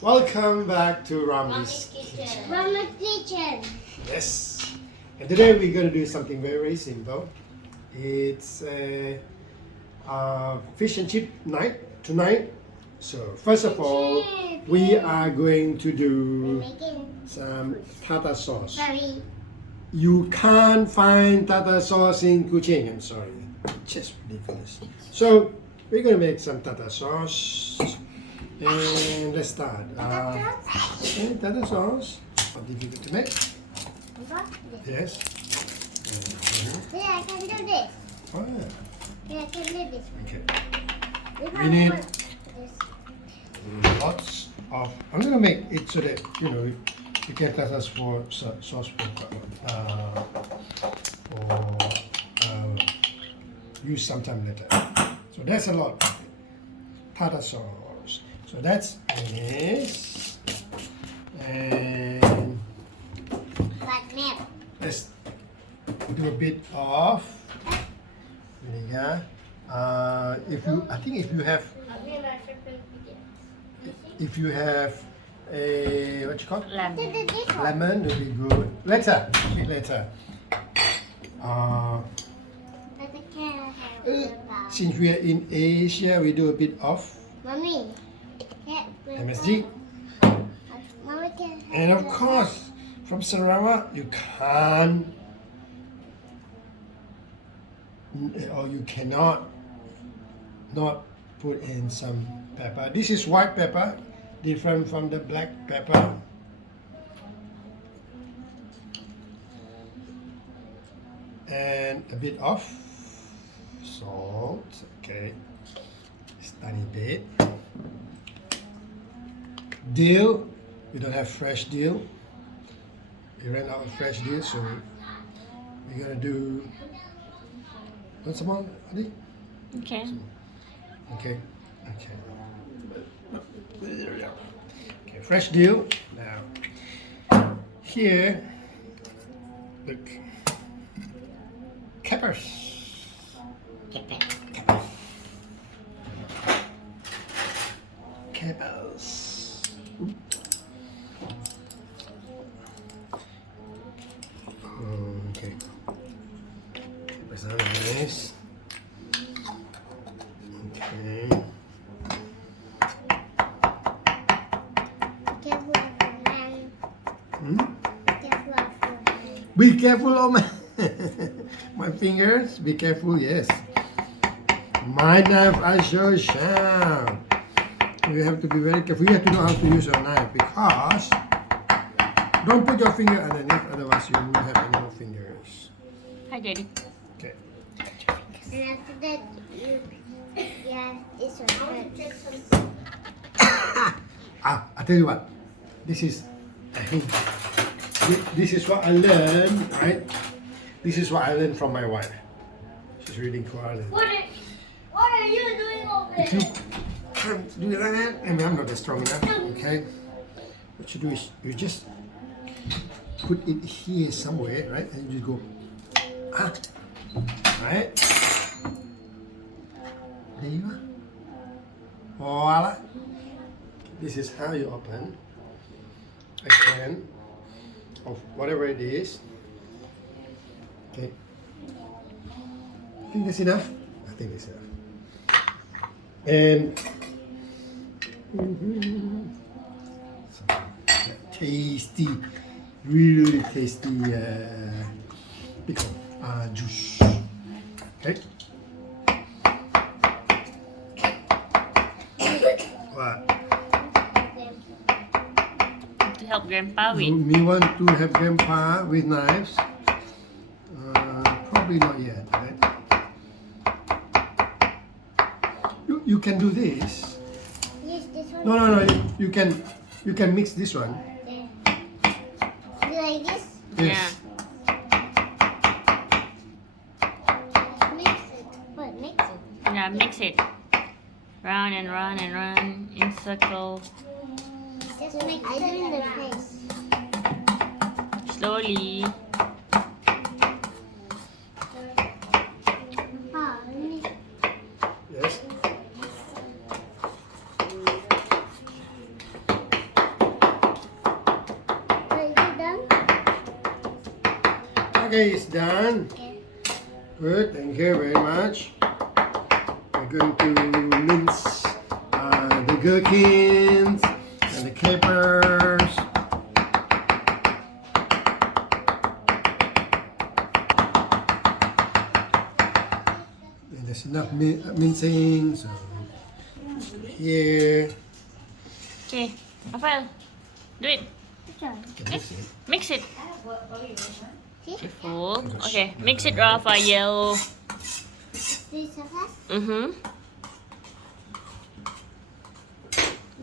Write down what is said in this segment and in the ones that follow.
Welcome back to Rambli's kitchen. Mama's kitchen. Yes. And today we're going to do something very simple. It's a fish and chip night tonight. So first of all, we are going to do some tartar sauce. Sorry. You can't find tartar sauce in Kuching. I'm sorry. Just ridiculous. So we're going to make some tartar sauce. And let's start. Okay, tartar sauce. How difficult to make? Yes. Yeah, I can do this. Oh, yeah. Yeah, I can do this. Okay. We need lots of. I'm gonna make it so that you can test us for sauce for use sometime later. So that's a lot. Tartar sauce. So that's this. And let's do a bit of vinegar. If you have a what you call lemon will be good. Later. Since we are in Asia, we do a bit of Mommy. MSG. Mommy can. And of course, from Sarawak, you can't or you cannot not put in some pepper. This is white pepper, different from the black pepper. And a bit of salt, okay, just tiny bit. Dill, we don't have fresh dill. We ran out of fresh dill, so we're gonna do. Want some more, Adi? Okay. Okay. Okay, fresh dill. Now, here, look, capers. Capers. Okay. Capers are nice. Okay. Careful of your hand. Careful of your hand. Be careful of my fingers. Be careful, yes. My knife are so sharp. You have to be very careful. You have to know how to use your knife because don't put your finger underneath, otherwise you won't have any more fingers. Hi, Daddy. Okay. And after that, this one. I tell you what. This is what I learned, right? This is what I learned from my wife. She's reading Quran. What are you doing over If you can't do that, I mean, I'm not that strong enough, okay? What you do is you just put it here somewhere, right? And you just go, right? There you are. Voila. This is how you open a can of whatever it is. Okay. I think that's enough. I think that's enough. And tasty, really tasty pickle juice. Okay. What? To help Grandpa with. Me want to have grandpa with knives? Probably not yet, right? You can do this. Yes, this one. No. You can mix this one. You like this? Yes. Mix it. What? Mix it. Yeah, mix it. Round and round and round in circle. Just make it in the face. Slowly. Yes. Okay, it's done. Okay. Good, thank you very much. We're going to mince the gherkins and the capers. And there's enough mincing, so here. Okay, Rafael, do it. Sorry. That's it. Mix it. See? Careful. Okay, mix it, Rafael. This one. Mm-hmm.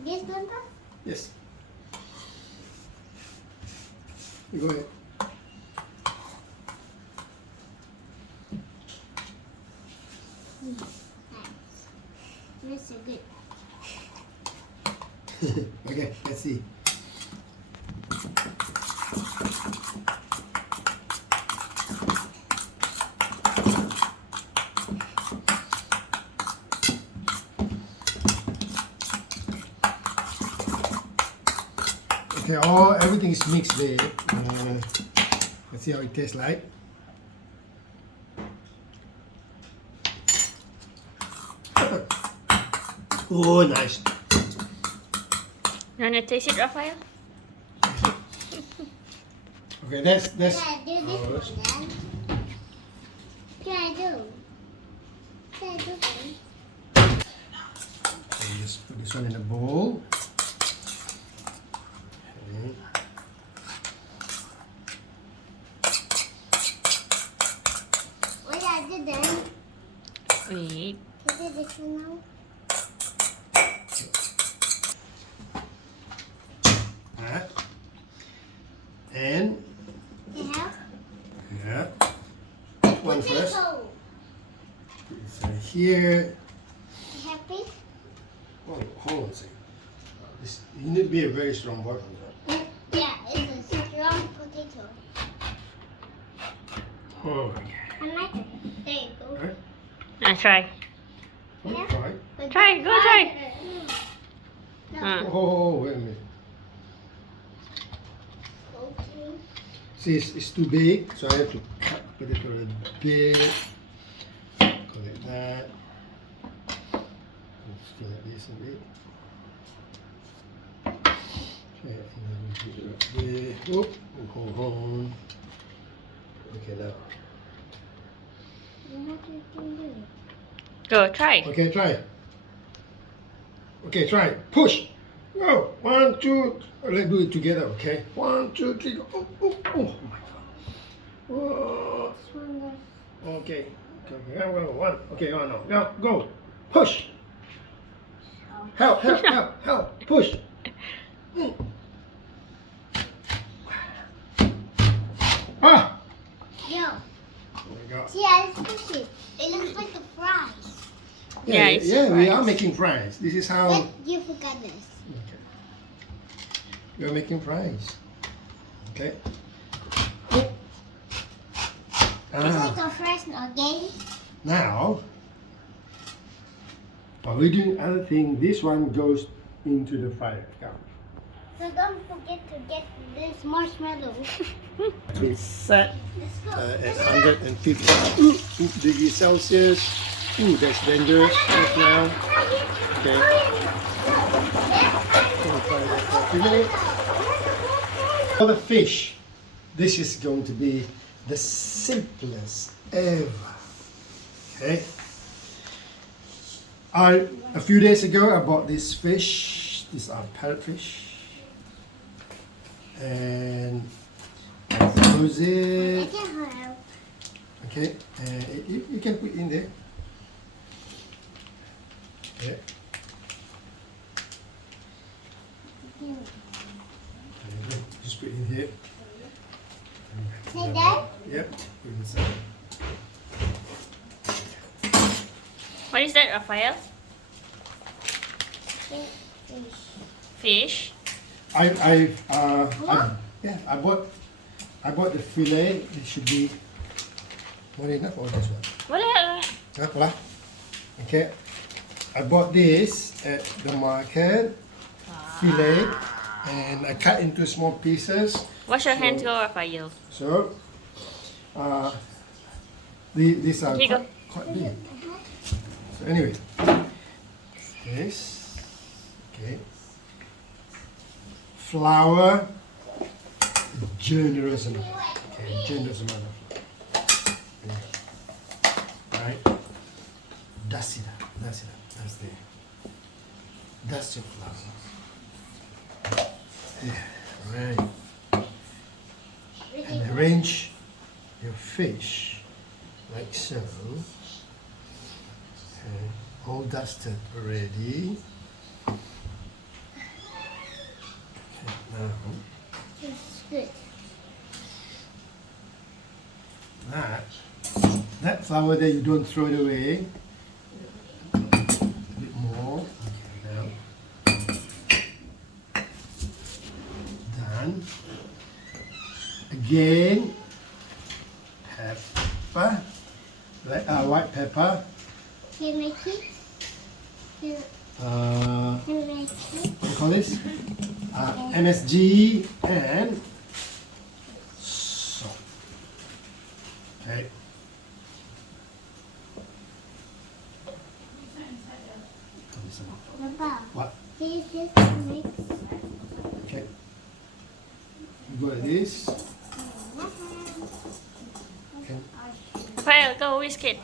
This one. Yes. You go ahead. This is good. Okay, let's see. Okay, everything is mixed there. Let's see how it tastes like. Oh, nice. You wanna taste it, Rafael? Okay, that's Can I do this ours. one then? Can I do? Can I do this? So just put this one in a bowl. Okay. What I did then? Wait. You did this one now? That. And You have? yeah, one first. Potato. Put this right here. You happy? Oh, hold on a second. You need to be a very strong boy for that. Yeah, it's a strong potato. Oh, I like it. There you go. okay. Try. Yeah. Try. But Try, don't go try. it. No. Oh, wait a minute. Okay. See, it's too big, so I have to cut potato a bit. Go like that. Let's do like this a bit. Okay, and then we put it up there. Oh, hold on. Okay, now. You have to do it. Go, try. Okay, try. Okay, try. Push. Go. 1, 2. Let's do it together, okay? 1, 2, 3. Go. Oh, oh, oh my God. Whoa. This one goes. Okay. Okay. Go. 1. Okay. Oh no. Now go. Push. Help! Help! Help! Help! Push. Mm. Ah! Yo, There we go. see, I just push it. It looks like a fries. Yeah, it's yeah. We are fries. making fries. This is how. But you forgot this. Okay. We are making fries. Okay. It's like a fries again. Now, while we're doing other thing, this one goes into the fire. Come. So don't forget to get this marshmallow. It's set Let's go. at 150 degrees Celsius. Ooh, that's dangerous right now. Okay. For the fish, this is going to be the simplest ever. Okay. A few days ago, I bought this fish. These are parrotfish. And I froze I it. can help. Okay, and you can put in there. Okay. Just put in here. Say that? Yep, put inside. What is that, Rafael? Fish. Fish. I bought the fillet. It should be more enough or this one. Wala. Wala. Okay. I bought this at the market, fillet, and I cut into small pieces. Wash your hands, go, Rafael. So These are Here you go. quite big. So anyway, this, okay. Flour, generous amount. Okay, generous amount of flour. Right? Dust it up. That's the. Dust your flour. Yeah, right. And arrange your fish like so. Okay, all dusted already. Okay, now It's good. that flour that you don't throw it away. A bit more. Okay, now. Done. Again, pepper, white pepper. Can you make it? Can What you make it? do you call this? MSG and salt. Okay. Papa, What? can you just mix? Okay. You go like this. Okay. Raphael, go whisk it.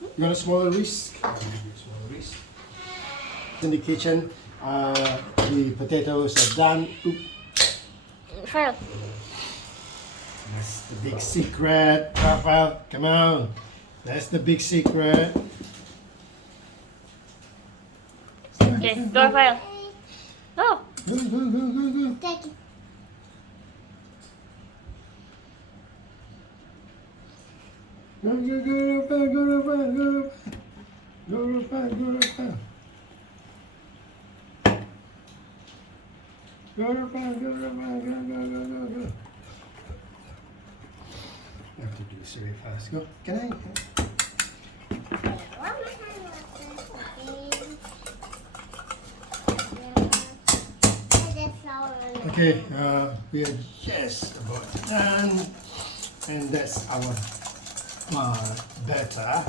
You want a smaller whisk? Smaller whisk. In the kitchen, the potatoes are done. Oop. Raphael. That's the big secret, Raphael. Come on. That's the big secret. Okay, go Raphael. Go. Go, go, go, go, go. Take it. Go, go, go, Raphael, go, Raphael, go, Raphael. Go, Raphael, go, Raphael. Go, Raphael, go, Raphael, go, go, go, go, go. I have to do this very fast. Go. Can I? Okay, we are just about done, and that's our batter.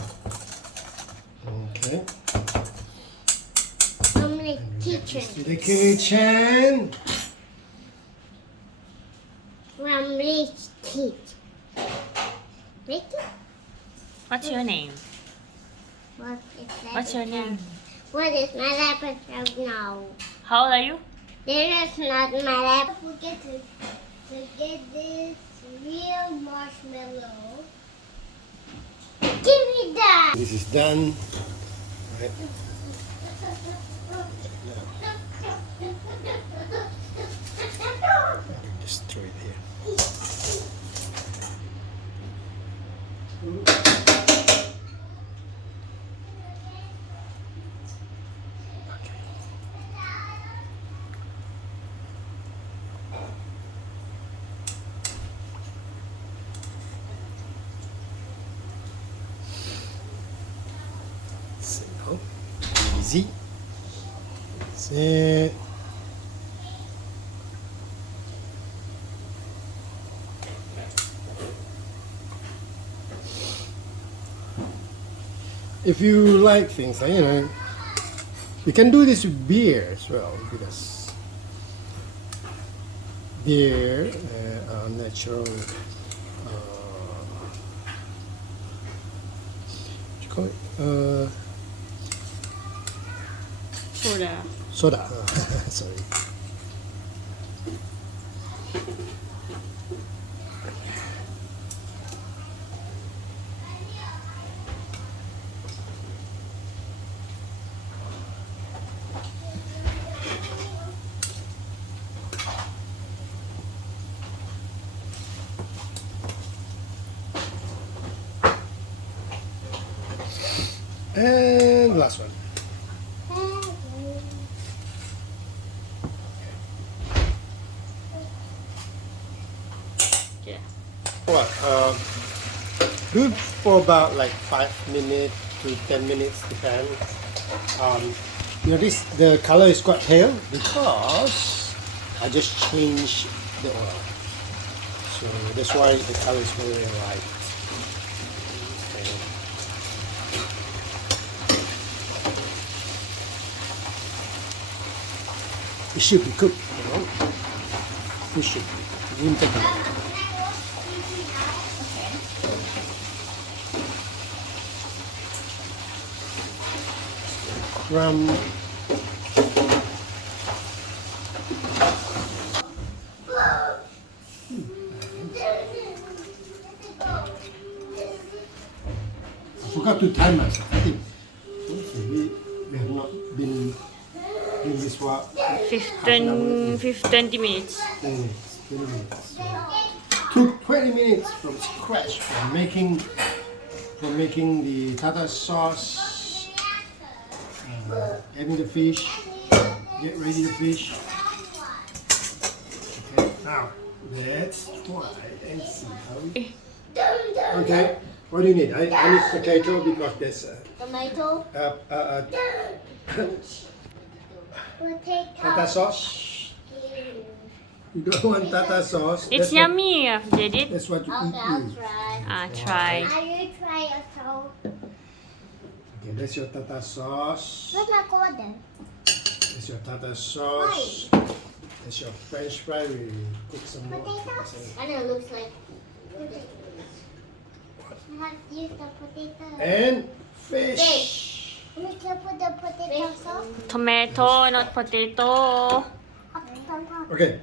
Okay. Rambli And we get this kitchen. to the kitchen. Rambli kitchen. Make it? What's your name? What is that? What's your name? What is my episode now? How old are you? There is not my lap. Forget to get this real marshmallow. Give me that. This is done. Right. Just throw it here. Okay. Simple, easy. That's it. If you like things, you know, you can do this with beer as well, because beer are natural. What do you call it? Soda. Soda. Sorry. And last one. Yeah. What? Do it for about like 5 minutes to 10 minutes, depends. You know, the color is quite pale because I just changed the oil. So that's why the color is very light. It should be cooked. It should be. Won't take long. From I forgot to time myself. I think we have not been in this for 15, 20 minutes. 20 minutes. 20 minutes. Took 20 minutes from scratch from making the tartar sauce, having the fish, get ready the fish. Okay, now let's try and see how we. Okay, what do you need? I need potato because there's Tomato. Potato. tartar sauce. You don't want tartar sauce. It's That's yummy, Jadid. That's what you Okay, I'll eat with. try. Try. I will try also. Okay, that's your tartar sauce. Where's my quarter? That's your tartar sauce. That's your French fry. We cook some more. Potato. I know it looks like potato. I have to use the potato. And fish. We can put the potato sauce Tomato, not potato. up on top. Okay,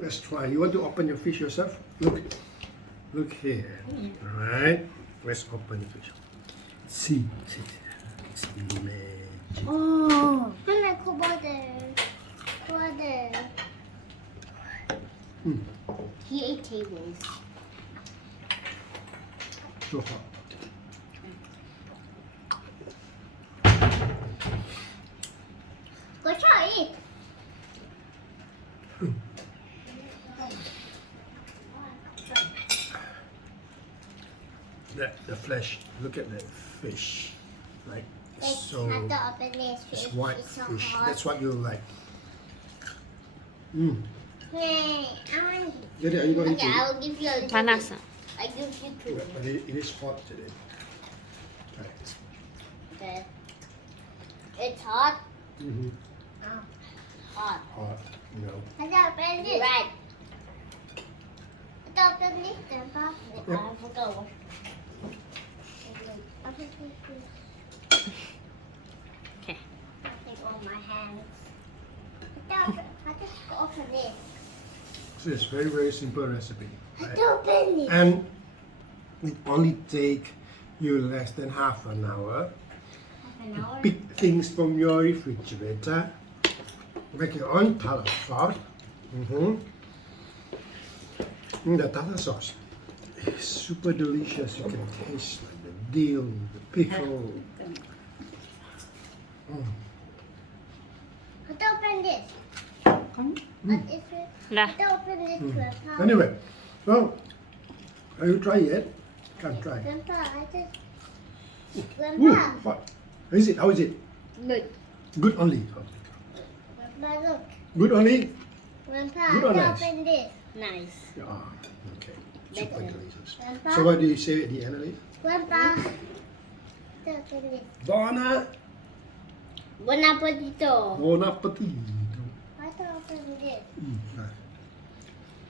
let's try. You want to open your fish yourself? Look here. All right, let's open the fish. See. It's magic. Oh. I'm like quarter. Mm, He ate tables. so hot. Go try it. The flesh. Look at the fish. Like It's so. not the open this It's fish. white It's so fish. hot. That's what you like. Mm. Hey, I want. Daddy, are you going Okay, to? I will give you a little Panas. bit. I give you two. But it is hot today. Okay. Okay. It's hot. Mm-hmm. Hot. Hot. No. I don't open this. Right. I don't open this. Grandpa. Yep. I forgot what. Okay. Take all my hands. I just open this. So it's very, very simple recipe. I Right? don't open it. And it only take you less than half an hour. Half an hour. Pick things from your refrigerator. Make your own tartar sauce. Mm-hmm. The tartar sauce is super delicious. You can taste like the dill, the pickle. Mm. I don't open this. Dah. I don't open this, Grandpa. Anyway, well, have you tried it? Can't try. Grandpa, I just. Ooh, Grandpa. hot. Is it? How is it? Good. Good only. Grandpa, look. Good only. Grandpa, Good or I don't nice? open this. Nice. Yeah. Okay. Super Better. delicious. Grandpa. So what do you say at the end of it? Grandpa. Don't open this. Bon Bon appetit. appetit. I don't open this. Mm, nice.